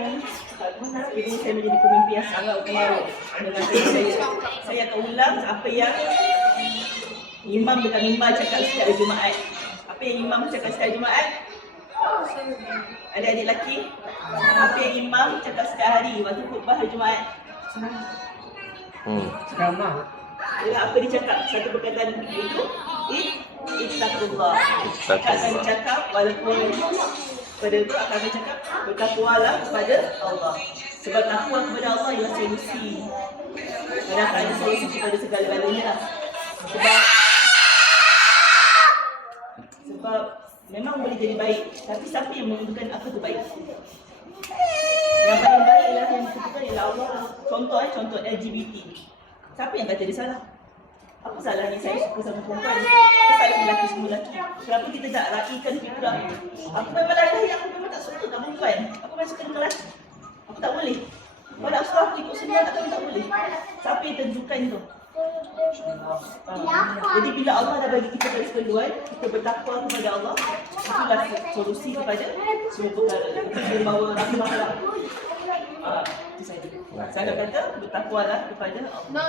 yang ini saya menjadi pemimpin yang sangat berpengaruh dengan saya akan ulang apa yang imam dekat mimbar cakap setiap hari Jumaat. Apa yang imam cakap setiap hari Jumaat? Adik-adik lelaki, apa yang imam cakap setiap hari waktu khutbah hari Jumaat? Ceramah. Ialah apa dia cakap? Satu perkataan itu ittaqullah. Akan cakap walaupun pada itu akan cakap bertakwalah kepada Allah. Sebab takwa kepada Allah ialah solusi. Dan ada solusi kepada segala-galanya lah. Sebab memang boleh jadi baik, tapi siapa yang menentukan apa tu baik? Yang paling baik ialah yang ditentukan ialah Allah. Contoh LGBT. Siapa yang kata dia salah? Apa salahnya saya suka sama perempuan? Apa salahnya lelaki semua lelaki? Kenapa kita tak raikan fitrah? Aku memang lelaki, aku memang tak suka dengan perempuan. Aku memang suka dengan lelaki. Aku tak boleh. Kau nak suruh aku ikut semua, tak boleh. Siapa yang tentukan tu? Jadi bila Allah dah bagi kita garis panduan, kita bertakwa kepada Allah, itulah solusi kepada semua perkara. Kita bawa rahmah lah. Itu saja. Saya kata bertakwalah kepada Allah.